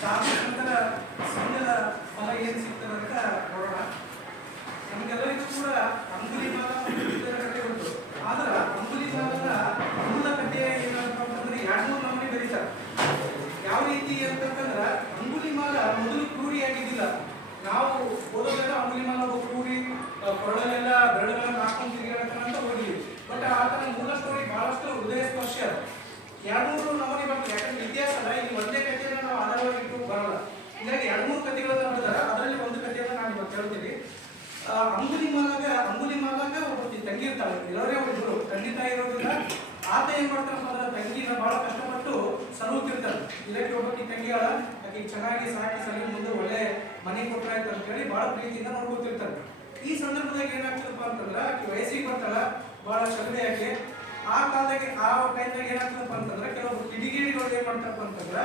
ಸಾಧು ಸಂತರ ಸಂಘದ ಫಲ ಏನು ಸಿಗ್ತದೆ ಅಂತ ನೋಡೋಣ. ನಮಗೆಲ್ಲರಿಗೂ ಕೂಡ ಅಂಗುಲಿಮಾಲ ಮತ್ತು ಒಂದು ಉಂಟು. ಆದ್ರೆ ಅಂಗುಲಿಮಾಲದ ಮೂಲ ಕಥೆ ಏನಂತ ಅಂತಂದ್ರೆ ಎರಡು ಮೂರು ನಮೂನೆ ಯಾವ ರೀತಿ ಅಂತಂತಂದ್ರೆ ಅಂಗುಲಿಮಾಲ ಮೊದಲು ಕ್ರೂರಿಯಾಗಿದ್ದಿಲ್ಲ. ನಾವು ಓದೋದೆಲ್ಲ ಅಂಗುಲಿಮಾಲ ಒಬ್ಬ ಕ್ರೂರಿ ಆ, ಕೊರಳಲ್ಲೆಲ್ಲ ಬೆರಳುಗಳನ್ನ ಹಾಕೊಂಡು ತಿರುಗಾಡ್ತಾನೆ ಅಂತ ಓದಿದ್ವಿ ಬಟ್ ಆತನ ಮೂಲ ಸ್ಟೋರಿ ಬಹಳಷ್ಟು ಹೃದಯ ಸ್ಪರ್ಶ ಅದು. ಎರಡು ಮೂರು ನಮೂನೆ ಬರ್ತದೆ ಯಾಕಂದ್ರೆ ಇತಿಹಾಸ ಅಲ್ಲ ಇಲ್ಲಿ ಒಂದೇ ಕಥೆಯನ್ನು ನಾವು ಆಧಾರವಾಗಿ ಇಟ್ಟು ಬರಲ್ಲ ಹೀಗಾಗಿ ಎರಡು ಮೂರು ಕಥೆಗಳನ್ನ ಬರ್ತಾರೆ. ಅದರಲ್ಲಿ ಒಂದು ಕಥೆಯನ್ನು ನಾನು ಇವತ್ತು ಹೇಳ್ತೀನಿ ಮಾಲಾಗ ಅಂಗುಲಿ ಮಾಲಾಗ ಒಬ್ಬ ತಂಗಿ ಇರ್ತಾಳೆ. ಇರೋರೇ ಒಬ್ಬರು ತಂದೆ ತಾಯಿ ಇರೋದ್ರಿಂದ ಆತ ಏನ್ ಮಾಡ್ತಾನಪ್ಪ ಅಂದ್ರೆ ತಂಗಿನ ಬಹಳ ಕಷ್ಟಪಟ್ಟು ಸಲುತ್ತಿರ್ತಾನೆ ಇದಕ್ಕೆ ಒಬ್ಬಕ್ಕೆ ತಂಗಿಯಾಳ ಆಕೆ ಚೆನ್ನಾಗಿ ಸಾಕಿ ಸಲಹೆ ಮುಂದೆ ಒಳ್ಳೆ ಮನೆ ಕೊಟ್ಟರಾಯ್ತು ಅಂತ ಹೇಳಿ ಬಹಳ ಪ್ರೀತಿಯಿಂದ ನೋಡ್ಕೊತಿರ್ತಾರೆ ಈ ಸಂದರ್ಭದಾಗ ಏನಾಗ್ತದಪ್ಪ ಅಂತಂದ್ರೆ ಆಕೆ ವಯಸ್ಸಿಗೆ ಬರ್ತಾಳ, ಬಹಳ ಶಕ್ತಿ ಆಕೆ. ಆ ಕಾಲದಾಗ, ಆ ಟೈಮ್ದಾಗ ಏನಾಗ್ತದಪ್ಪ ಅಂತಂದ್ರೆ ಕೆಲವೊಬ್ಬ ಕಿಡಿಗೇಡಿಗಳು ಏನ್ ಮಾಡ್ತಾರಪ್ಪ ಅಂತಂದ್ರೆ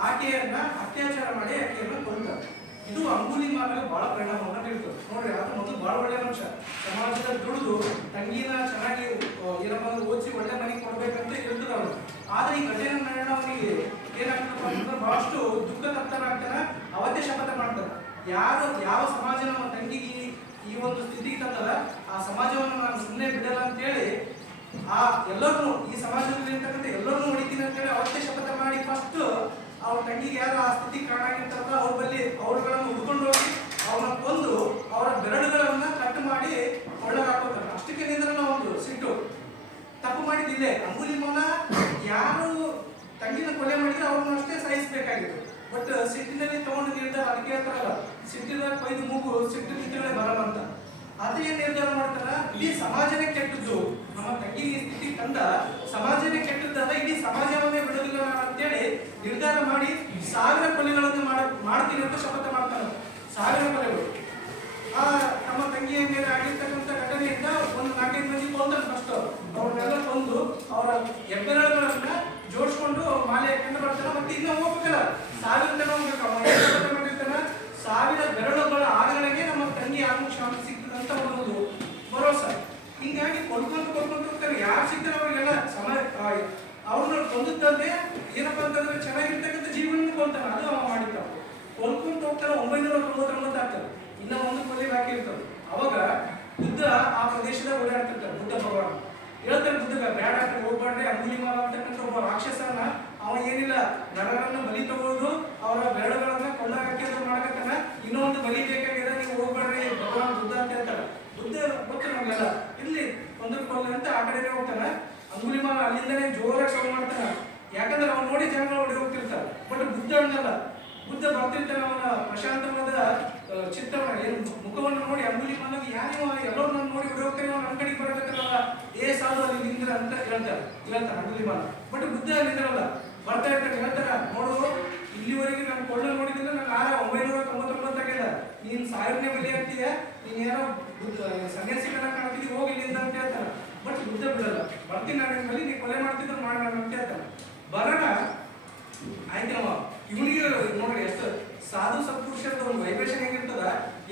ಆಕೆಯನ್ನ ಅತ್ಯಾಚಾರ ಮಾಡಿ ಆಕೆಯನ್ನ ಕೊಂದ ಇದು ಅಂಗುಲಿ ಮಾರ್ಗ ಬಹಳ ಪರಿಣಾಮವನ್ನು ಬೀರ್ತದೆ. ನೋಡ್ರಿ, ಅದು ಮೊದಲು ಬಹಳ ಒಳ್ಳೆ ಮನುಷ್ಯ. ಸಮಾಜದಲ್ಲಿ ದುಡಿದು, ತಂಗಿನ ಚೆನ್ನಾಗಿ ಏನಪ್ಪ ಓದಿಸಿ ಒಳ್ಳೆ ಮನೆಗೆ ಕೊಡ್ಬೇಕಂತ ಇರ್ತದೆ ಅವನು ಆದ್ರೆ ಈ ಘಟನೆ ನಡೆಯೋಣ ಅವನಿಗೆ ಏನಾಗ್ತದಪ್ಪ ಅಂತಂದ್ರೆ ಬಹಳಷ್ಟು ದುಃಖ ತಪ್ತನಾಗ್ತಾನೆ ಅವತ್ತೇ ಶಪಥ ಮಾಡ್ತಾರೆ ಯಾರು, ಯಾವ ಸಮಾಜ ನಮ್ಮ ತಂಗಿಗೆ ಈ- ಈ ಒಂದು ಸ್ಥಿತಿಗೆ ತಂದಲ್ಲ ಆ ಸಮಾಜವನ್ನು ನಾನು ಸುಮ್ಮನೆ ಬಿಡಲ್ಲ ಅಂತೇಳಿ, ಆ ಎಲ್ಲರನ್ನು, ಈ ಸಮಾಜದಲ್ಲಿ ಇರ್ತಕ್ಕಂಥ ಎಲ್ಲರನ್ನೂ ಹೊಡಿತೀನಿ ಅಂತೇಳಿ ಅವತ್ತೇ ಶಪಥ ಮಾಡಿ ಫಸ್ಟ್ ಅವ್ರ ಕಣ್ಣಿಗೆ ಯಾರು ಆ ಸ್ಥಿತಿ ಕಾಣಾಗಿರ್ತಾರಲ್ಲ ಅವ್ರ ಬಳಿ ಅವ್ರಗಳನ್ನು ಹುಡ್ಕೊಂಡು ಹೋಗಿ ಅವ್ರನ್ನ ಕೊಂದು ಅವರ ಬೆರಳುಗಳನ್ನ ಕಟ್ ಮಾಡಿ ಒಳಗೆ ಹಾಕೋತಾರೆ ಅಷ್ಟಕ್ಕೆ ನಿಂದ್ರನ ಒಂದು ಸಿಟ್ಟು. ತಪ್ಪು ಮಾಡಿದ್ದಿಲ್ಲೇ. ಅಂಗುಲಿ ಮೌನ ಯಾರು ತಂಗಿನ ಕೊಲೆ ಮಾಡಿದ್ರೆ ಅವ್ರನ್ನ ಅಷ್ಟೇ ಸಹಿಸಬೇಕಾಗಿತ್ತು. ಬಟ್ ಸಿಟ್ಟಿನಲ್ಲಿ ತಗೊಂಡು ನಿರ್ಧಾರ ಅದಕ್ಕೆ ಹೇಳ್ತಾರಲ್ಲ, ಸಿಟ್ಟಿನ ಕೊಯ್ದು ಮೂಗು ಸಿಟ್ಟು ನಿಂತರೆ ಬರಲ್ಲ ಅಂತ. ಅದು ಏನ್ ನಿರ್ಧಾರ ಮಾಡ್ತಾರ? ಇಡೀ ಸಮಾಜನೇ ಕೆಟ್ಟದ್ದು. ನಮ್ಮ ತಂಗಿ ಸ್ಥಿತಿ ಕಂಡ ಸಮಾಜನೇ ಕೆಟ್ಟದ್ದಲ್ಲ, ಇಡೀ ಸಮಾಜವನ್ನೇ ಬಿಡೋದಿಲ್ಲ ಅಂತೇಳಿ ನಿರ್ಧಾರ ಮಾಡಿ ಸಾವಿರ ಕೊಲೆಗಳನ್ನು ಮಾಡ, ಮಾಡ್ತೀನಿ ಅಂತ ಶಪಥ ಮಾಡ್ತಾರ ಸಾವಿರ ಕೊಲೆಗಳು. ಆ, ನಮ್ಮ ತಂಗಿಯ ಮೇಲೆ ಆಗಿರ್ತಕ್ಕಂಥ ಘಟನೆಯಿಂದ ಒಂದು ನಾಲ್ಕೈದು ಮಂದಿ ಕೊಂದ್ರೆ ಫಸ್ಟ್ ಅವ್ರನ್ನೆಲ್ಲ ಕೊಂದು ಅವರ ಹೆಬ್ಬೆರಳುಗಳನ್ನ ಜೋಡಿಸ್ಕೊಂಡು ಮಾಲೆ ಹಾಕೊಂಡು ಬರ್ತಾರ, ಮತ್ತೆ ಇನ್ನ ಹೋಗ್ಬೇಕಲ್ಲ ಸಾವಿರ ಜನ ಹೋಗ್ಬೇಕು. ಸಾವಿರ ಬೆರಳುಗಳ ಆಗಲೇ ನಮ್ಮ ತಂಗಿ ಆತ್ಮ ಶಾಂತಿ ಸಿಗ್ತದೆ ಅಂತ ಒಂದು ಭರೋಸೆ ಹಿಂಗಾಗಿ ಕೊಂಡ್ಕೊಂಡು ಕೊಂಡ್ಕೊಂಡು ಹೋಗ್ತಾರೆ. ಯಾರು ಸಿಗ್ತಾರೆ ಅವರಿಗೆಲ್ಲ ಸಮ ಅವ್ರನ್ನ ಕೊಂದದ್ದೇ ಏನಪ್ಪಾ ಅಂತಂದ್ರೆ ಚೆನ್ನಾಗಿರ್ತಕ್ಕಂಥ ಜೀವನ ಕೊಂತಾನ ಅದು ಅವ ಮಾಡಿದ್ದ. ಕೊಲ್ಕೊಂತ ಹೋಗ್ತಾರೆ, ಒಂಬೈನೂರ ತೊಂಬತ್ತೊಂಬತ್ತು ಆಗ್ತದೆ. ಇನ್ನ ಒಂದು ಕೊಲೆ ಬಾಕಿ ಅವಾಗ ಬುದ್ಧ ಆ ಪ್ರದೇಶದಾಗ ಓಡಾಡ್ತಿರ್ತಾರೆ, ಬುದ್ಧ ಭಗವಾನ್. ಹೇಳ್ತಾರೆ ಬುದ್ಧಗ ಬೇಡ ಆ ಹೋಗ್ಬಾರ್ದೆ ಹೋಗ್ಬಾರ್ರಿ ಅಂಗುಲಿಮಾಲ ಅಂತಕ್ಕಂಥ ಒಬ್ಬ ರಾಕ್ಷಸನ ಅವ ಏನಿಲ್ಲ ನರಗಳನ್ನ ಬಲಿ ತಗೊಳ್ಳೋದು ಅವರ ಬೆರಳುಗಳನ್ನ ಕೊಳ್ಳಾಗ ಹಾಕಿ ಮಾಡಕತ್ತಾನ. ಇನ್ನೊಂದು ಬಲಿ ಬೇಕಾಗಿದೆ, ನೀವು ಹೋಗ್ಬೇಡ್ರಿ ಭಗವಾನ್ ಬುದ್ಧ ಗೊತ್ತು ನಮ್ಗೆಲ್ಲ. ಇಲ್ಲಿ ಒಂದಕ್ಕೆ ಅಂತ ಆ ಕಡೆನೇ ಹೋಗ್ತಾನ. ಅಂಗುಲಿಮಾಲ ಅಲ್ಲಿಂದನೇ ಜೋರಾಗಿ ಶುರು ಮಾಡ್ತಾನ. ಯಾಕಂದ್ರೆ ಅವ್ನು ನೋಡಿ ಜನಗಳು ಓಡಿ ಹೋಗ್ತಿರ್ತಾರೆ. ಬಟ್ ಬುದ್ಧ ಹಣ್ಣಲ್ಲ ಬುದ್ಧ ಬರ್ತಿರ್ತಾನೆ ಅವನ ಪ್ರಶಾಂತವಾದ ಚಿತ್ರ ಮುಖವನ್ನ ಏನು ಮುಖವನ್ನು ನೋಡಿ ಅಂಗುಲಿ ಮನಗೆ ಯಾರು ಎಲ್ಲರೂ ನನ್ನ ನೋಡಿ ಓಡಿ ಹೋಗ್ತಾನೆ ಅವ್ನು ನನ್ನ ಕಡೆಗೆ ಬರಬೇಕಲ್ಲ. ಏ ಸಾಲು ಅಲ್ಲಿ ನಿಂದ್ರ ಅಂತ ಹೇಳ್ತಾರೆ. ಹೇಳ್ತಾನೆ ಅಂಗುಲಿ ಮಾನ ಬಟ್ ಬುದ್ಧ ನಿಂದ್ರಲ್ಲ ಬರ್ತಾ ಇರ್ತಾರೆ ಹೇಳ್ತಾರ, ನೋಡು ಇಲ್ಲಿವರೆಗೆ ನಾನು ಕೊಳ್ಳ ನೋಡಿದ್ರೆ ನಾನು ಆರ ಒಂಬೈನೂರ ತೊಂಬತ್ತೊಂಬತ್ತು ಆಗ್ಯದ ನೀನು ಸಾವಿರನೇ ಬೆಲೆ ಆಗ್ತೀಯ ನೀನು ಏನೋ ಸನ್ಯಾಸಿಗಳನ್ನ ಕಾಣ್ತಿದ್ದಿ, ಹೋಗಿ ಇಲ್ಲಿಂದ ಅಂತ ಹೇಳ್ತಾನೆ. ಬಟ್ ಬುದ್ಧ ಬಿಡಲ್ಲ. ಬರ್ತೀನಿ ನಾನು ಬಳಿ ನೀ ಕೊಲೆ ಮಾಡ್ತಿದ್ರೆ ಮಾಡಿ ನಾನು ಅಂತ ಹೇಳ್ತಾನೆ. ಬರೋಣ. ಆಯ್ತು ನಮ್ಮ ಇವನಿಗೆ, ನೋಡ್ರಿ ಎಷ್ಟು ಸಾಧು ಸತ್ಪುರುಷರದ ಒಂದು ವೈಬ್ರೇಷನ್ ಹೆಂಗಿರ್ತದ,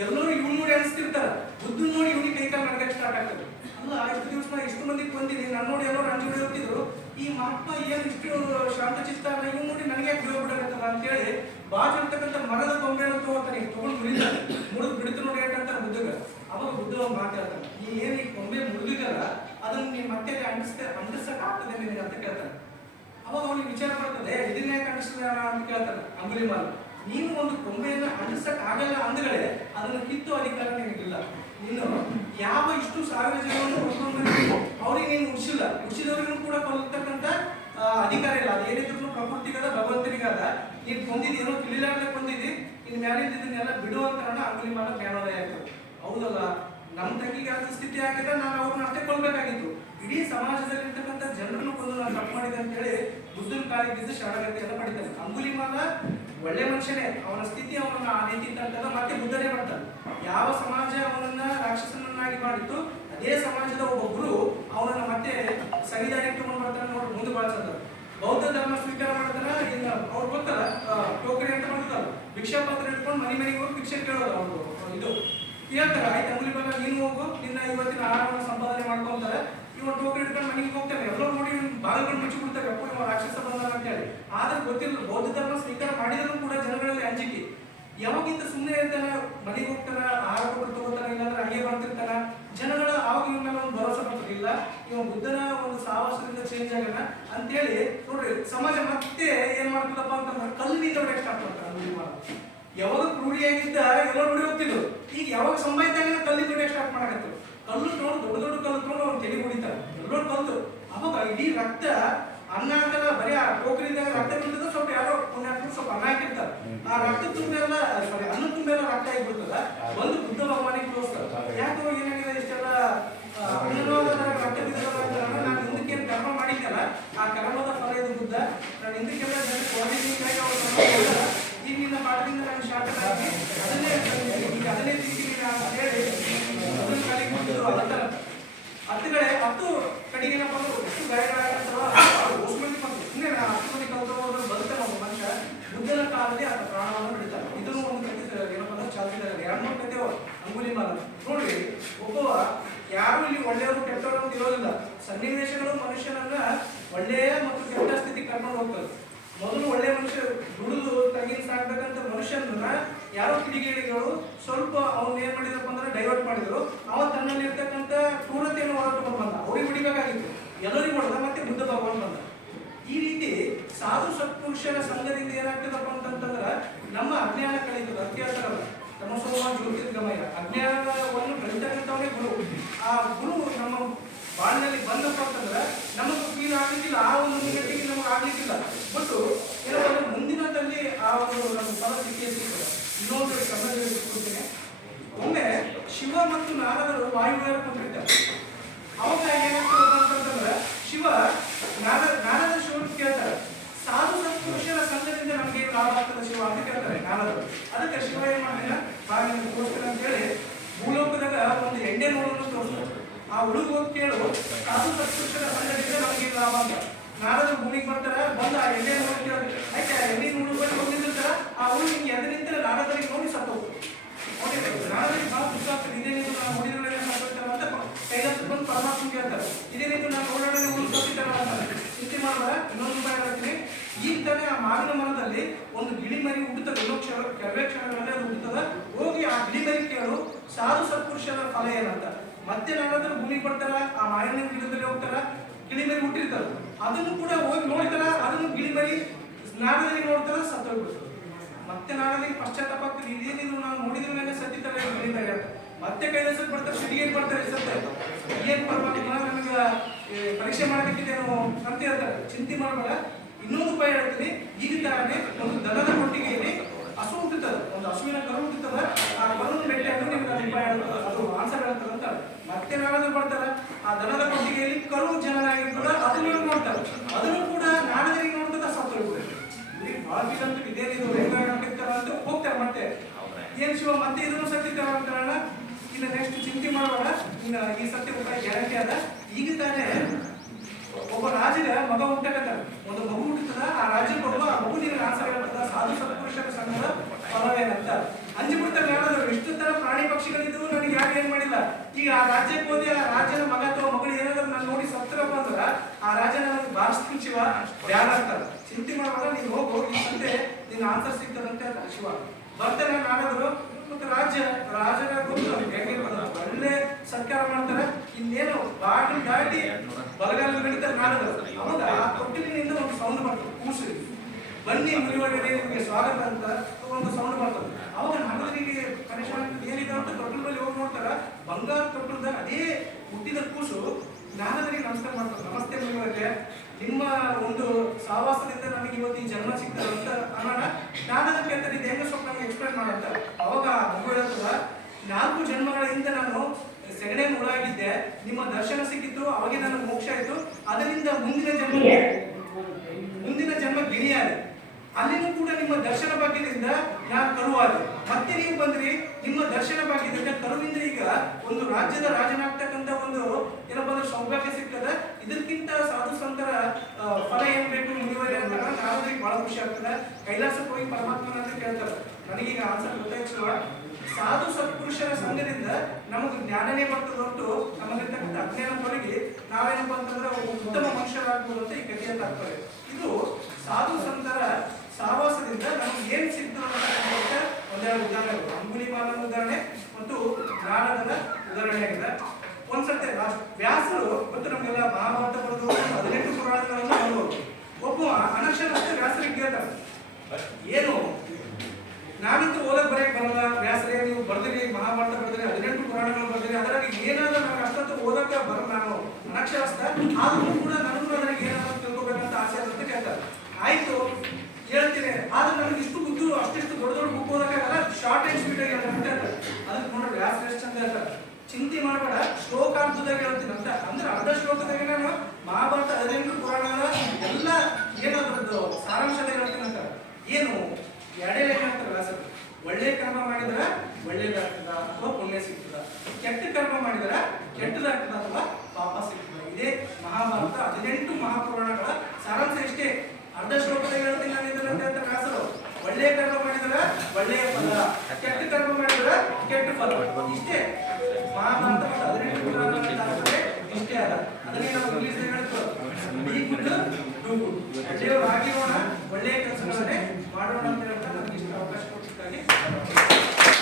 ಎಲ್ಲರೂ ಇವ್ನು ನೋಡಿ ಅನಿಸ್ತಿರ್ತಾರ. ಬುದ್ಧ ನೋಡಿ ಇವನಿಗೆ ಕೈಕಾಲ ಕಾಲು ನಡ್ಕಕ್ಕೆ ಸ್ಟಾರ್ಟ್ ಆಗ್ತದೆ. ಅಲ್ಲ, ಇಷ್ಟು ದಿವಸ ನಾ ಇಷ್ಟು ಮಂದಿಗೆ ಬಂದಿನಿ, ನಾನು ನೋಡಿ ಎಲ್ಲರೂ ಅಂಜು ಹೋಗ್ತಿದ್ರು ಈ ಮಹಾತ್ಮ ಏನು ಇಷ್ಟು ಶಾಂತ ಚಿತ್ತ ಅಲ್ಲ ಇವ್ ನೋಡಿ ನನಗೆ ಯಾಕೆ ಬಿಡೋ ಬಿಡಕತ್ತಲ್ಲ ಅಂತೇಳಿ ಬಾಜು ಇರ್ತಕ್ಕಂಥ ಮರದ ಗೊಂಬೆಯನ್ನು ತಗೋತಾನೆ ತಗೊಂಡು ಮುರಿದ ಮುರಿದು ಬಿಡ್ತು ನೋಡಿ ಏನಂತಾರೆ ಬುದ್ಧಗ ಅವಾಗ ಬುದ್ಧ ಮಾತಾಡ್ತಾನೆ ಈ ಏನ್ ಈ ಗೊಂಬೆ ಮುರಿದಿದಲ್ಲ ಅದನ್ನ ನೀವು ಮತ್ತೆ ಅಂಡಿಸ್ತ ಅಂಡಿಸಕ್ ಆಗ್ತದೆ ನಿನಗೆ ಅಂತ ಕೇಳ್ತಾನೆ. ಅವಾಗ ಅವನಿಗೆ ವಿಚಾರ ಬರ್ತದೆ ಇದನ್ನ ಯಾಕೆ ಅಂತ ಕೇಳ್ತಾನೆ ಅಂಗುಲಿಮಾಲ ನೀನು ಒಂದು ಬೊಂಬೆಯನ್ನು ಅಂಟಿಸಕ್ ಆಗಲ್ಲ ಅಂದಗಳೇ ಅದನ್ನು ಕಿತ್ತು ಅಧಿಕಾರ ನಿನಗಿಲ್ಲ. ನೀನು ಯಾವ ಇಷ್ಟು ಸಾವಿರ ಜನವನ್ನು ಹೊಡ್ಕೊಂಡು ಅವರಿಗೇನು ಉಳಿಸಿಲ್ಲ ಉಳಿಸಿದವರಿಗೂ ಕೂಡ ಕೊಲ್ಲತಕ್ಕಂಥ ಅಧಿಕಾರ ಇಲ್ಲ. ಅದು ಏನಿದ್ರು ಪ್ರಕೃತಿಗಾದ, ಭಗವಂತನಿಗಾದ. ನೀನು ಕೊಂದಿದ್ದೇನೋ ತಿಳಿಲಾರ್ದೆ ಕೊಂದಿದ್ದಿ ಇನ್ನು ಮ್ಯಾಲಿಂದ ಇದನ್ನೆಲ್ಲ ಬಿಡುವಂತ ಅಂಗುಲಿಮಾಲ ಜ್ಞಾನೋದಯ ಆಗ್ತದೆ. ಹೌದಲ್ಲ? ನಮ್ಮ ತಂಗಿಗೆ ಆದ ಸ್ಥಿತಿ ಆಗಿದೆ ನಾನು ಅವ್ರನ್ನ ಅಷ್ಟೇ ಕೊಲ್ಲಬೇಕಾಗಿತ್ತು ಇಡೀ ಸಮಾಜದಲ್ಲಿ ಇರ್ತಕ್ಕಂಥ ಜನರನ್ನು ಕೊಂದು ನಾನು ತಪ್ಪು ಮಾಡಿದೆ ಅಂತೇಳಿ ಬುದ್ಧನ ಕಾಲಿಗಿದ್ದು ಶರಣಗತಿಯನ್ನು ಅಂಗುಲಿ ಮಾಲ ಒಳ್ಳೆ ಮನುಷ್ಯನೇ. ಅವನ ಸ್ಥಿತಿ ಅವನನ್ನ ಆ ರೀತಿ ಮತ್ತೆ ಬುದ್ಧನೇ ಮಾಡ್ತಾನೆ. ಯಾವ ಸಮಾಜ ಅವನನ್ನ ಅದೇ ಸಮಾಜದ ಒಬ್ಬೊಬ್ರು ಅವನನ್ನ ಮತ್ತೆ ಸಂವಿಧಾನಕ್ಕೆ ತಗೊಂಡು ಬರ್ತಾನೆ ನೋಡಿ ಮುಂದೆ ಬಾಳ್ಸಂತ ಬೌದ್ಧ ಧರ್ಮ ಸ್ವೀಕಾರ ಇನ್ನು ಅವ್ರು ಗೊತ್ತಲ್ಲ? ಟೋಕರಿ ಅಂತ ಮಾಡ್ತಾರ ಭಿಕ್ಷಾ ಪಾತ್ರ ಇಟ್ಕೊಂಡು ಮನೆ ಮನೆಗೆ ಹೋಗಿ ಭಿಕ್ಷೆ ಕೇಳೋದು ಅವ್ರು ಇದು. ಹೇಳ್ತಾರ ಆಯ್ತು ಅಂಗುಲಿ ಬಂದ ನೀನು ಹೋಗು. ನಿನ್ನ ಇವತ್ತಿನ ಆಹಾರವನ್ನು ಸಂಪಾದನೆ ಮಾಡ್ಕೊಂತಾರೆ. ಇವ ಟೋಕರಿ ಇಟ್ಕೊಂಡು ಮನೆಗೆ ಹೋಗ್ತಾರೆ. ಎಲ್ಲರೂ ನೋಡಿ ಬಾಲಗಳು ಮುಚ್ಚಿ ಬಿಡ್ತಾರೆ ಅಪ್ಪ, ಇವ ರಾಕ್ಷಸ ಬಂದ ಅಂತ ಹೇಳಿ ಆದ್ರೆ ಗೊತ್ತಿಲ್ಲ, ಬೌದ್ಧ ಧರ್ಮ ಸ್ವೀಕಾರ ಮಾಡಿದ್ರು ಕೂಡ ಜನಗಳು ಯಾವಾಗಿಂದ ಸುಮ್ಮನೆ ಇರ್ತಾನ, ಮನೆಗೆ ಹೋಗ್ತಾನ ಆಹಾರ ಕೊಟ್ಟು ತಗೋತಾನ ಇಲ್ಲಾಂದ್ರೆ ಹಂಗೆ ಮಾಡ್ತಿರ್ತಾನ ಜನಗಳ ಆವಾಗ ಇವ್ನ ಮೇಲೆ ಒಂದು ಭರೋಸೆ ಬರ್ತಿರ್ಲಿಲ್ಲ ಇವ ಬುದ್ಧನ ಒಂದು ಸಾಹಸದಿಂದ ಚೇಂಜ್ ಆಗಣ ಅಂತೇಳಿ ನೋಡ್ರಿ, ಸಮಾಜ ಮತ್ತೆ ಏನ್ ಮಾಡ್ತಿಲ್ಲಪ್ಪ ಅಂತಂದ್ರೆ ಕಲ್ಲಿನಿಂದ ಹೊಡೆಯಕ್ಕೆ ಸ್ಟಾರ್ಟ್ ಮಾಡ್ತಾರೆ ಯಾವಾಗ ರೂಢಿಯಾಗಿದ್ದ ಎಲ್ಲ ರೂಢಿ ಹೋಗ್ತಿದ್ರು ಈಗ ಯಾವಾಗ ಸಂಬಾಯ್ತಾಗ ಕಲ್ಲಿಂದ ಹೊಡೆಯಕ್ಕೆ ಸ್ಟಾರ್ಟ್ ಮಾಡಕತ್ತು ಕಲ್ಲು ತೊಗೊಂಡು ದೊಡ್ಡ ದೊಡ್ಡ ಕಲ್ಲು ತೊಗೊಂಡು ಅವ್ನು ತಲೆ ಹೊಡಿತಾರೆ ಎಲ್ಲರೂ ಕಲ್ತು ಅವಾಗ ಇಡೀ ರಕ್ತ ಅನ್ನ ಅಂತಲ್ಲ ಬರೀ ಆ ಟೋಕರಿದಾಗ ರಕ್ತ ಬಿಟ್ಟದ ಸ್ವಲ್ಪ ಯಾರೋ ಪುಣ್ಯಾತ್ಮರು ಸ್ವಲ್ಪ ಅನ್ನ ಹಾಕಿರ್ತಾರೆ ಆ ರಕ್ತ ತುಂಬೆಲ್ಲ ಸಾರಿ ಅನ್ನ ತುಂಬೆಲ್ಲ ರಕ್ತ ಆಗಿಬಿಡ್ತದ. ಒಂದು ಬುದ್ಧ ಭಗವಾನಿಗೆ ತೋರಿಸ್ತಾರೆ. ಯಾಕೆ ಏನಾಗಿದೆ ಇಷ್ಟೆಲ್ಲ ರಕ್ತ ಬಿದ್ದಲ್ಲ ನಾನು ಹಿಂದಕ್ಕೆ ಕರ್ಮ ಮಾಡಿದ್ದಲ್ಲ. ಆ ಕರ್ಮದ ಫಲ ಇದು ಬುದ್ಧ. ನಾನು ಹಿಂದಕ್ಕೆಲ್ಲ ಜನ ಕೋಲಿಂಗಾಗಿ ಅವ್ರು ನಮ್ಮನ್ನ ಈಗ ನಿನ್ನ ಪಾಠದಿಂದ ನಾನು ಶಾರ್ಟ್ ಆಗಿ ಅದನ್ನೇ ಈಗ ಅದನ್ನೇ ತಿಂತೀನಿ ನಾನು ಅಂತ ಹೇಳಿ ಅದನ್ನ ಕಾಲಿಗೆ ಬಿಟ್ಟಿದ್ದು ಅದನ್ನ ಹತ್ತುಗಳೇ ಹತ್ತು ಕಡೆಗೆ ಏನಪ್ಪ ಅಂದ್ರೆ ಎಷ್ಟು ಗಾಯಗಳಾಗತ್ತಲ್ಲ ಎಷ್ಟು ಮಂದಿ ಬಂತು ಸುಮ್ಮನೆ ನಾನು ಹತ್ತು ಮಂದಿ ಕಲ್ತ್ಕೊಂಡು ಬದುಕ್ತಾನೆ ಒಬ್ಬ ಮನುಷ್ಯ ಬುದ್ಧನ ಕಾಲದಲ್ಲಿ ಆತ ಪ್ರಾಣವನ್ನು ಬಿಡ್ತಾನೆ ಇದನ್ನು ಒಂದು ಕಟ್ಟಿದ ಏನಪ್ಪ ಚಾಲ್ತಿದ್ದಾರೆ ಎರಡು ಮೂರು ಕತೆ ಅಂಗುಲಿ ಮಾಲ ನೋಡಿ ಒಬ್ಬ ಯಾರು ಇಲ್ಲಿ ಒಳ್ಳೆಯವರು ಕೆಟ್ಟವರು ಅಂತ ಇರೋದಿಲ್ಲ. ಸನ್ನಿವೇಶಗಳು ಮನುಷ್ಯನನ್ನ ಒಳ್ಳೆಯ ಮತ್ತು ಕೆಟ್ಟ ಸ್ಥಿತಿ ಕರ್ಕೊಂಡು ಹೋಗ್ತದೆ. ಮೊದಲು ಒಳ್ಳೆ ಮನುಷ್ಯ ದುಡಿದು ತಗಿಲ್ ಸಾಕ್ಬೇಕಂತ ಮನುಷ್ಯನನ್ನ ಯಾರೋ ಕಿಡಿಗೇಡಿಗಳು ಸ್ವಲ್ಪ ಅವ್ನು ಏನ್ ಮಾಡಿದಪ್ಪ ಅಂದ್ರೆ ಡೈವರ್ಟ್ ಮಾಡಿದ್ರು. ಅವ ತನ್ನಲ್ಲಿ ಇರ್ತಕ್ಕಂಥ ಕ್ರೂರತೆಯನ್ನು ಹೊರಟು ಬಂದ. ಅವ್ರಿಗೆ ಹೊಡಿಬೇಕಾಗಿತ್ತು. ಎಲ್ಲರಿಗೂ ಹೊಡೆದ, ಮತ್ತೆ ಬುದ್ಧ ಭಗವಾನ್ ಬಂದ. ಈ ರೀತಿ ಸಾಧು ಸತ್ಪುರುಷರ ಸಂಘದಿಂದ ಏನಾಗ್ತದಪ್ಪ ಅಂತಂತಂದ್ರ ನಮ್ಮ ಅಜ್ಞಾನ ಕಳೀತದೆ ಅತ್ಯಾಚಾರ ನಮ್ಮ ಸೋಮ ಜ್ಯೋತಿರ್ ಗಮಯ ಅಜ್ಞಾನವನ್ನು ಕಲಿತಕ್ಕಂಥವನೇ ಗುರು ಆ ಗುರು ನಮ್ಮ ಬಾಳಿನಲ್ಲಿ ಬಂದಪ್ಪ ಅಂತಂದ್ರೆ ನಮಗೆ ಫೀಲ್ ಆಗ್ಲಿಕ್ಕಿಲ್ಲ ಆ ಒಂದು ನಿಗಟ್ಟಿಗೆ ನಮಗೆ ಆಗ್ಲಿಕ್ಕಿಲ್ಲ ಬಟ್ ಏನಪ್ಪ ಅಂದ್ರೆ ಮುಂದಿನದಲ್ಲಿ ಆ ಒಂದು ನಮ್ಮ ಫಲ ಸಿಕ್ಕೇ ಸಿಗ್ತದೆ ಇನ್ನೊಂದು ಸಮಯ ಕೊಡ್ತೀನಿ ಒಮ್ಮೆ ಶಿವ ಮತ್ತು ನಾರದರು ವಾಯುವ್ಯ ಕುಂತಿರ್ತಾರೆ ಅವಾಗ ಏನಾಗ್ತದೆ ಅಂತಂತಂದ್ರೆ ಶಿವ ನಾರ ನಾರದ ಶಿವ ಕೇಳ್ತಾರೆ ಸಾಧು ಸತ್ಪುರುಷರ ಸಂಘದಿಂದ ನಮಗೆ ಏನು ಲಾಭ ಆಗ್ತದೆ ಶಿವ ಅಂತ ಕೇಳ್ತಾರೆ ನಾರದರು ಅದಕ್ಕೆ ಶಿವ ಏನ್ ಮಾಡಿದ ಬಾ ನಿಮ್ಗೆ ತೋರಿಸ್ತೀನಿ ಅಂತ ಹೇಳಿ ಭೂಲೋಕದಾಗ ಒಂದು ಎಣ್ಣೆ ನೋಡೋನು ತೋರಿಸ್ತಾರೆ ಆ ಹುಡುಗ ಹೋಗಿ ಕೇಳು. ಸಾಧು ಸತ್ಪುರುಷರ ಸಂಘದಿಂದ ನಮಗೆ ಲಾಭ ಅಂತ ನಾಳೆ ಭೂಮಿಗೆ ಬರ್ತಾರ? ಬಂದು ಆ ಎಣ್ಣೆ ನೋಡಿ ಕೇಳಿ ಆಯ್ತು? ಆ ಎಣ್ಣೆ ನೋಡಿ ಹೋಗಿದ್ದಿರ್ತಾರ ಆ ಹುಡುಗ ಹಿಂಗೆ ನಾರದರಿಗೆ ನೋಡಿ ಸತ್ತು ನಾರದರಿಗೆ ಭಾಳ ಖುಷಿ ಆಗ್ತದೆ. ಇದೇನಿದು ನಾನು ನೋಡಿದ್ರೆ ಅಂತ ಕೈಲಾಸ ಬಂದು ಪರಮಾತ್ಮ ಕೇಳ್ತಾರೆ. ಇದೇನಿದು ನಾವು ನೋಡೋಣ ಊರು ಸತ್ತಿದ್ದಾರ ಅಂತಾರೆ ಚಿಂತೆ ಮಾಡಿದ್ರೆ ಇನ್ನೊಂದು ಬಾರಿ ಹೇಳ್ತೀನಿ. ಈಗ ತಾನೇ ಆ ಮಾವಿನ ಮರದಲ್ಲಿ ಒಂದು ಗಿಳಿ ಮರಿ ಹುಟ್ಟುತ್ತದೆ ಕೆಲವೇ ಕ್ಷಣಗಳಲ್ಲಿ ಅದು ಹುಟ್ಟುತ್ತದೆ ಹೋಗಿ ಆ ಗಿಳಿ ಮರಿ ಕೇಳು. ಸಾಧು ಸತ್ಪುರುಷರ ಫಲ ಏನಂತ. ಮತ್ತೆ ನಾನಾದ್ರೂ ಭೂಮಿಗೆ ಬರ್ತಾರ, ಆ ಮಾಯನ ಗಿಡದಲ್ಲಿ ಹೋಗ್ತಾರ, ಗಿಳಿ ಮೇಲೆ ಹುಟ್ಟಿರ್ತಾರ. ಅದನ್ನು ಕೂಡ ಹೋಗಿ ನೋಡ್ತಾರ ಅದನ್ನು ಗಿಳಿ ಮೇಲೆ ಸ್ನಾನದಲ್ಲಿ ನೋಡ್ತಾರ, ಸತ್ತೋಗ್ಬಿಡ್ತಾರೆ. ಮತ್ತೆ ನಾನಲ್ಲಿ ಪಶ್ಚಾತ್ತಾಪ ಆಗ್ತದೆ ಇದೇನಿದು ನಾವು ನೋಡಿದ್ರು ಮೇಲೆ ಸತ್ತಿದ್ದಾರೆ ಗಿಳಿದಾಗ ಮತ್ತೆ ಕೈಲಾಸಕ್ಕೆ ಬರ್ತಾರೆ ಸಿಡಿಗೆ ಬರ್ತಾರೆ ಸತ್ತ ಏನ್ ಪರವಾಗಿಲ್ಲ, ನನಗೆ ಪರೀಕ್ಷೆ ಮಾಡಬೇಕಿದ್ದೇನು ಅಂತ ಹೇಳ್ತಾರೆ. ಚಿಂತೆ ಮಾಡಬೇಡ. ಇನ್ನೊಂದು ಉಪಾಯ ಹೇಳ್ತೀನಿ. ಈಗ ತರನೇ ಒಂದು ದನದ ಕೊಟ್ಟಿಗೆಯಲ್ಲಿ ಹಸು ಹುಟ್ಟುತ್ತದೆ ಒಂದು ಹಸುವಿನ ಕರು ಹುಟ್ಟುತ್ತದೆ ಆ ಕರುನ ಬೆಟ್ಟ ಹಾಕಿ ನಿಮ್ಗೆ ಅದು ಉಪಾಯ ಅದು ಹೇಳ್ತದೆ ಅಂತ ಮತ್ತೆ ನಾಳೆ ಮಾಡ್ತಾರ? ಆ, ದನದ ಕೊಟ್ಟಿಗೆಯಲ್ಲಿ ಕರು ಜನನಾಗಿರ್ತದೆ ಅದನ್ನು ನೋಡ್ತಾರೆ. ಅದನ್ನು ಕೂಡ ನಾಡದಲ್ಲಿ ನೋಡ್ತದ ಸತ್ತು ಕೂಡ ಬಹಳ ಇದೇನಿದು ಹೆಂಗಾಗ ಹಾಕಿರ್ತಾರ ಅಂತ ಹೋಗ್ತಾರೆ ಮತ್ತೆ. ಏನ್ ಶಿವ, ಮತ್ತೆ ಇದನ್ನು ಸತ್ತಿದ್ದಾರ ಅಂತಾರಲ್ಲ ಇನ್ನು ನೆಕ್ಸ್ಟ್ ಚಿಂತೆ ಮಾಡುವಾಗ ಈ ಸತ್ಯ ಉಪಾಯ ಗ್ಯಾರಂಟಿ ಅದ. ಈಗ ತಾನೇ ಒಬ್ಬ ರಾಜಗ ಮಗ ಹುಟ್ಟಕತ್ತಾರ ಒಂದು ಮಗು ಹುಟ್ಟುತ್ತದ, ಆ ರಾಜ ಕೊಡುವ ಆ ಮಗು ನಿನ್ನ ಆನ್ಸರ್ ಹೇಳ್ತದ ಸಾಧು ಸತ್ಪುರುಷರ ಸಂಘದ ಫಲವೇನಂತ ಅಂಜಿ ಬಿಡ್ತಾರೆ ಯಾರಾದ್ರು ಇಷ್ಟು ತರ ಪ್ರಾಣಿ ಪಕ್ಷಿಗಳಿದ್ದು ನನಗೆ ಯಾರು ಏನ್ ಮಾಡಿಲ್ಲ ಈಗ ಆ ರಾಜ್ಯಕ್ಕೆ ಹೋಗಿ ಆ ರಾಜನ ಮಗ ಅಥವಾ ಮಗಳು ಏನಾದ್ರು ನಾನು ನೋಡಿ ಸತ್ರಪ್ಪ ಅಂದ್ರ ಆ ರಾಜ ನನಗೆ ಬಾರಿಸ್ತೀನಿ ಶಿವ ಬ್ಯಾಡ ಅಂತಾರ ಚಿಂತೆ ಮಾಡುವಾಗ ನೀನು ಹೋಗು ಈ ಸಂತೆ ನಿನ್ನ ಆನ್ಸರ್ ಸಿಗ್ತದಂತೆ ಅಂತ ಶಿವ ನಾಡದ್ರು ಮತ್ತೆ ರಾಜ್ಯ ರಾಜನ ಗೊತ್ತು ಹೆಂಗಿರ್ಬೋದು ಒಳ್ಳೆ ಸರ್ಕಾರ ಮಾಡ್ತಾರೆ, ಇನ್ನೇನು ಬಾಗಿಲು ದಾಟಿ ಬಲಗಾಲ ನಡೀತಾರೆ ನಾಡದ್ರು ಅವಾಗ ಆ ತೊಟ್ಟಿಲಿನಿಂದ ಒಂದು ಸೌಂಡ್ ಮಾಡ್ತಾರೆ ಕೂಸು ಬನ್ನಿ ಮುರಿವಡೆ ನಿಮಗೆ ಸ್ವಾಗತ ಅಂತ ಒಂದು ಸೌಂಡ್ ಮಾಡ್ತಾರೆ. ಅವಾಗ ನಾಗರಿಗೆ ಕನೆಕ್ಷನ್ ಏನಿದೆ ಅಂತ ತೊಟ್ಟಲ ಬಳಿ ಹೋಗಿ ನೋಡ್ತಾರ. ಬಂಗಾರ ತೊಟ್ಟಲ್ದಾಗ ಅದೇ ಹುಟ್ಟಿದ ಕೂಸು ಜ್ಞಾನದಲ್ಲಿ ನಮಸ್ಕಾರ ಮಾಡ್ತಾರೆ. ನಮಸ್ತೆ ಮುರಿವಡೆ ನಿಮ್ಮ ಒಂದು ಸಹವಾಸದಿಂದ ನನಗೆ ಇವತ್ತು ಈ ಜನ್ಮ ಸಿಕ್ತದೆ ಅಂತ ಅನ್ನೋಣ. ನಾನು ಅದಕ್ಕೆ ಅಂತ ಇದು ಹೆಂಗ ಸ್ವಲ್ಪ ಎಕ್ಸ್ಪ್ಲೈನ್ ಮಾಡಂತ ಅವಾಗ ಮಗು ಹೇಳ್ತದ, ನಾಲ್ಕು ಜನ್ಮಗಳ ಹಿಂದೆ ನಾನು ಸೆಗಣೆ ಮುಳಾಗಿದ್ದೆ. ನಿಮ್ಮ ದರ್ಶನ ಸಿಕ್ಕಿತ್ತು, ಅವಾಗೆ ನನಗೆ ಮೋಕ್ಷ ಆಯ್ತು. ಅದರಿಂದ ಮುಂದಿನ ಜನ್ಮ ಮುಂದಿನ ಜನ್ಮ ಗಿರಿಯಾದೆ ಅಲ್ಲಿನೂ ಕೂಡ ನಿಮ್ಮ ದರ್ಶನ ಭಾಗ್ಯದಿಂದ ನಾನು ಕರುವಾದೆ. ಮತ್ತೆ ನೀವು ಬಂದ್ರಿ, ನಿಮ್ಮ ದರ್ಶನ ಭಾಗ್ಯದಿಂದ ಕರುವಿಂದ ಈಗ ಒಂದು ರಾಜ್ಯದ ರಾಜನಾಗ್ತಕ್ಕಂಥ ಒಂದು ಏನಪ್ಪ ಅಂದ್ರೆ ಸೌಭಾಗ್ಯ ಇದಕ್ಕಿಂತ ಸಾಧು ಸಂತರ ಫಲ ಏನ್ ಬೇಕು ಮುಂದುವರಿ ಅಂದಾಗ ಬಹಳ ಖುಷಿ ಆಗ್ತದೆ. ಕೈಲಾಸಕ್ಕೆ ಹೋಗಿ ಪರಮಾತ್ಮನ ಅಂತ ಕೇಳ್ತಾರೆ. ನನಗೀಗ ಆನ್ಸರ್ ಗೊತ್ತಾಯ್ತು ಸಾಧು ಸತ್ಪುರುಷರ ಸಂಘದಿಂದ ನಮಗೆ ಜ್ಞಾನನೇ ಬರ್ತದೆ ಹೊರತು ನಮಗಿರ್ತಕ್ಕಂಥ ಅಜ್ಞಾನ ತೊಲಗಿ ನಾವೇನಪ್ಪ ಅಂತಂದ್ರೆ ಉತ್ತಮ ಮನುಷ್ಯರಾಗ್ಬೋದು ಅಂತ ಈ ಕಥೆಯನ್ನು ಆಗ್ತವೆ. ಇದು ಸಾಧು ಸಂತರ ಸಹವಾಸದಿಂದ ನಮ್ಗೆ ಏನ್ ಸಿಗ್ತದೆ ಒಂದೆರಡು ಉದಾಹರಣೆಗಳು. ಅಂಗುಲಿ ಮಾಲನ ಉದಾಹರಣೆ ಮತ್ತು ಜ್ಞಾನದ ಉದಾಹರಣೆ ಆಗಿದೆ. ವ್ಯಾಸರು ಮತ್ತು ನಮಗೆಲ್ಲ ಮಹಾಭಾರತ ಬರೆದು ಹದಿನೆಂಟು ಪುರಾಣಗಳನ್ನು ನೋಡ್ಬೋದು ಒಬ್ಬ ಅನಕ್ಷರಸ್ಥ ವ್ಯಾಸರಿಗೆ ಕೇಳ್ತಾರೆ ಏನು? ನಾನಂತೂ ಓದಕ್ ಬರೆಯಕ್ ಬರಲ್ಲ, ವ್ಯಾಸರೇ, ನೀವು ಬರ್ದಿರಿ, ಮಹಾಭಾರತ ಬರ್ದಿರಿ, ಹದಿನೆಂಟು ಪುರಾಣಗಳು ಬರ್ದಿರಿ, ಅದರಲ್ಲಿ ಏನಾದ್ರೂ ನಾನು ಅಷ್ಟೊತ್ತು ಓದಕ್ಕೆ ಬರ ನಾನು ಅನಕ್ಷರಸ್ಥ ಆದರೂ ಕೂಡ ನನಗೂ ಅದ್ರಾಗ ಏನಾದ್ರು ತಿಳ್ಕೊಬೇಕಂತ ಆಸೆ ಅಂತ ಕೇಳ್ತಾರೆ ಆಯ್ತು ಹೇಳ್ತೀನಿ ಆದ್ರೆ ನನಗೆ ಇಷ್ಟು ಬುದ್ಧಿ ಅಷ್ಟಿಷ್ಟು ದೊಡ್ಡ ದೊಡ್ಡ ಬುಕ್ ಓದಕ್ಕಾಗಲ್ಲ ಶಾರ್ಟ್ ಅಂಡ್ ಸ್ವೀಟ್ ಆಗಿ ಅಂತ ಹೇಳ್ತಾರೆ ಅದಕ್ಕೆ ನೋಡ್ರಿ ವ್ಯಾಸ ಎಷ್ಟು ಚಂದ ಹೇಳ್ತಾರೆ ಚಿಂತೆ ಮಾಡಬೇಡ. ಶ್ಲೋಕಾಂತದಾಗ ಹೇಳ್ತೀನಿ. ಅಂತ ಅಂದ್ರೆ ಅರ್ಧ ಶ್ಲೋಕದಾಗ ನಾನು ಮಹಾಭಾರತ ಹದಿನೆಂಟು ಪುರಾಣ ಎಲ್ಲ ಏನಾದ್ರದ್ದು ಸಾರಾಂಶ ಹೇಳ್ತೀನಿ ಅಂತ. ಏನು? ಎರಡೇ ಲೆಕ್ಕ ಸರ್ ಒಳ್ಳೆ ಕರ್ಮ ಮಾಡಿದ್ರೆ ಒಳ್ಳೇದಾಗ್ತದ ಅಥವಾ ಪುಣ್ಯ ಸಿಗ್ತದ? ಕೆಟ್ಟ ಕರ್ಮ ಮಾಡಿದ್ರೆ ಕೆಟ್ಟದಾಗ್ತದ ಅಥವಾ ಪಾಪ ಸಿಗ್ತದ? ಇದೇ ಮಹಾಭಾರತ ಹದಿನೆಂಟು ಮಹಾಪುರಾಣಗಳ ಸಾರಾಂಶ ಇಷ್ಟೇ. ಅರ್ಧ ಶ್ಲೋಕದಾಗ ಹೇಳ್ತೀನಿ ನಾನು ಇದನ್ನ ಅಂತ ಕಾಸರು ವ್ಯಾಸರು. ಒಳ್ಳೆ ಕರ್ಮ ಮಾಡಿದ್ರೆ ಒಳ್ಳೆಯ ಫಲ, ಕೆಟ್ಟ ಕರ್ಮ ಮಾಡಿದ್ರೆ ಕೆಟ್ಟ ಫಲ. ಇಷ್ಟೇ. ಅದನ್ನೇ ನಾವು ಇಂಗ್ಲಿಷ್ ಆಗಿರೋಣ ಒಳ್ಳೆಯ ಕೆಲಸಗಳನ್ನೇ ಮಾಡೋಣ ಅಂತ ಹೇಳ್ತಾ ನಮ್ಗೆ ಇಷ್ಟು ಅವಕಾಶ ಕೊಟ್ಟಿದ್ದಾಗಿ